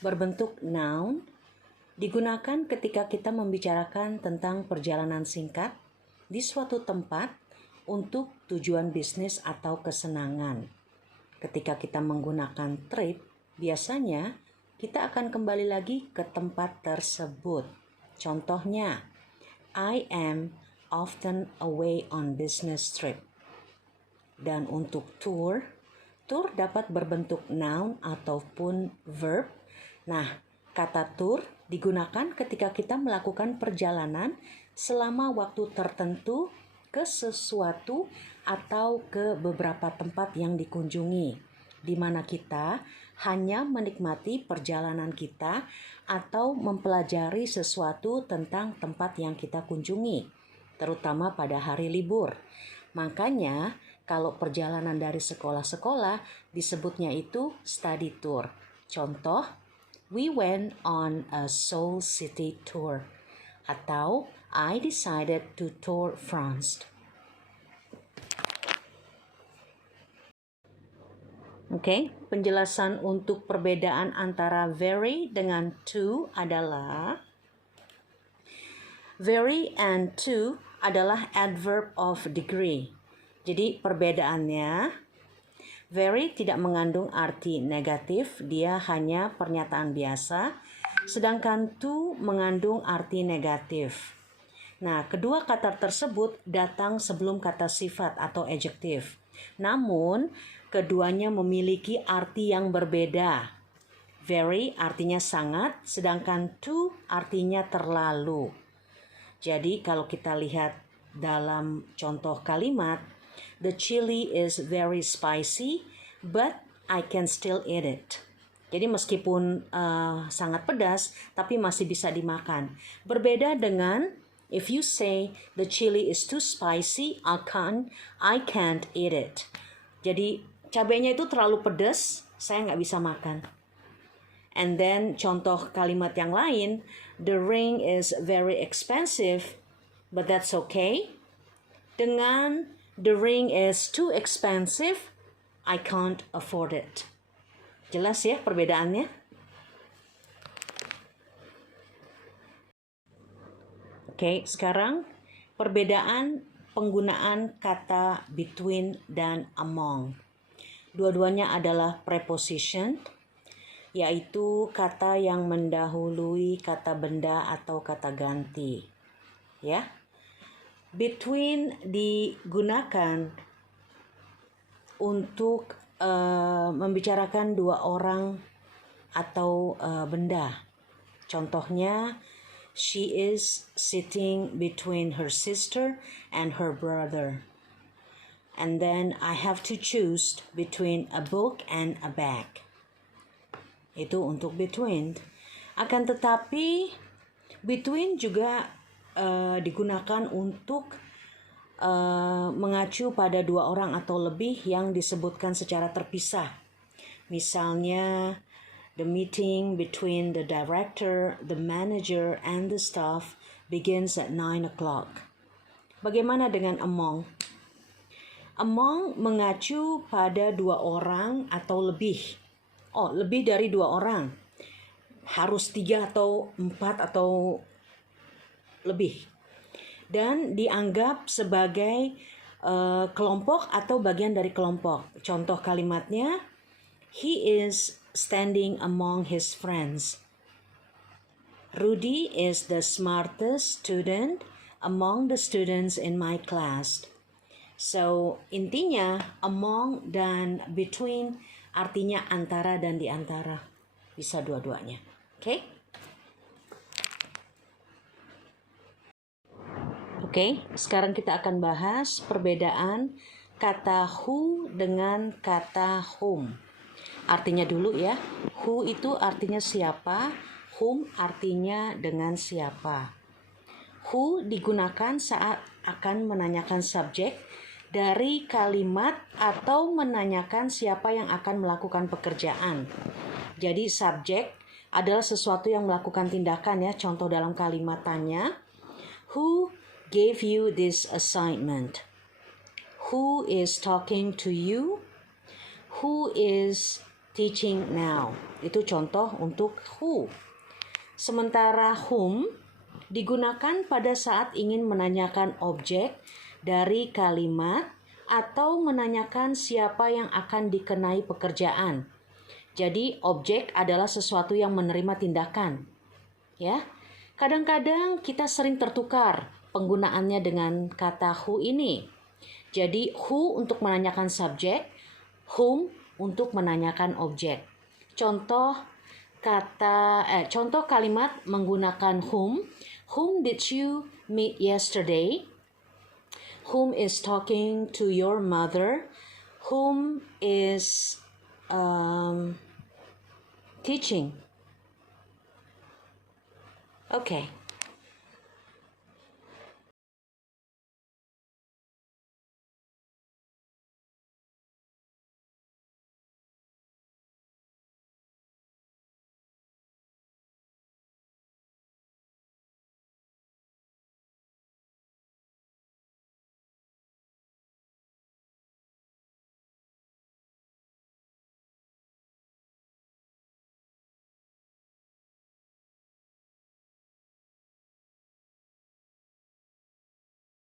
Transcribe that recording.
berbentuk noun digunakan ketika kita membicarakan tentang perjalanan singkat di suatu tempat untuk tujuan bisnis atau kesenangan. Ketika kita menggunakan trip, biasanya kita akan kembali lagi ke tempat tersebut. Contohnya, I am often away on business trip. Dan untuk tour dapat berbentuk noun ataupun verb. Nah, kata tour digunakan ketika kita melakukan perjalanan selama waktu tertentu ke sesuatu atau ke beberapa tempat yang dikunjungi, di mana kita hanya menikmati perjalanan kita atau mempelajari sesuatu tentang tempat yang kita kunjungi, terutama pada hari libur. Makanya, kalau perjalanan dari sekolah-sekolah disebutnya itu study tour. Contoh, we went on a Seoul City tour. Atau, I decided to tour France. Oke, penjelasan untuk perbedaan antara very dengan to adalah very and to adalah adverb of degree. Jadi perbedaannya, very tidak mengandung arti negatif, dia hanya pernyataan biasa, sedangkan to mengandung arti negatif. Nah, kedua kata tersebut datang sebelum kata sifat atau adjektif. Namun, keduanya memiliki arti yang berbeda. Very artinya sangat, sedangkan to artinya terlalu. Jadi, kalau kita lihat dalam contoh kalimat, the chili is very spicy, but I can still eat it. Jadi meskipun sangat pedas, tapi masih bisa dimakan. Berbeda dengan if you say the chili is too spicy, I can't eat it. Jadi cabenya itu terlalu pedas, saya nggak bisa makan. And then contoh kalimat yang lain, the ring is very expensive, but that's okay. Dengan the ring is too expensive, I can't afford it. Jelas ya perbedaannya? Oke, sekarang perbedaan penggunaan kata between dan among. Dua-duanya adalah preposition, yaitu kata yang mendahului kata benda atau kata ganti. Ya. Between digunakan untuk membicarakan dua orang atau benda. Contohnya, she is sitting between her sister and her brother. And then I have to choose between a book and a bag. Itu untuk between. Akan tetapi between juga digunakan untuk mengacu pada dua orang atau lebih yang disebutkan secara terpisah. Misalnya, the meeting between the director, the manager, and the staff begins at 9 o'clock. Bagaimana dengan among? Among mengacu pada dua orang atau lebih. Lebih dari dua orang. Harus 3 atau 4 atau lebih. Dan dianggap sebagai kelompok atau bagian dari kelompok. Contoh kalimatnya, he is standing among his friends. Rudy is the smartest student among the students in my class. So, intinya among dan between artinya antara dan di antara. Bisa dua-duanya. Oke? Oke, sekarang kita akan bahas perbedaan kata who dengan kata whom. Artinya dulu ya, who itu artinya siapa, whom artinya dengan siapa. Who digunakan saat akan menanyakan subjek dari kalimat atau menanyakan siapa yang akan melakukan pekerjaan. Jadi subjek adalah sesuatu yang melakukan tindakan ya, contoh dalam kalimat tanya, who gave you this assignment? Who is talking to you? Who is teaching now. Itu contoh untuk who. Sementara whom digunakan pada saat ingin menanyakan objek dari kalimat atau menanyakan siapa yang akan dikenai pekerjaan. Jadi objek adalah sesuatu yang menerima tindakan. Ya. Kadang-kadang kita sering tertukar penggunaannya dengan kata who ini. Jadi who untuk menanyakan subjek, whom untuk menanyakan objek. Contoh kalimat menggunakan whom. Whom did you meet yesterday? Whom is talking to your mother? Whom is teaching? Okay.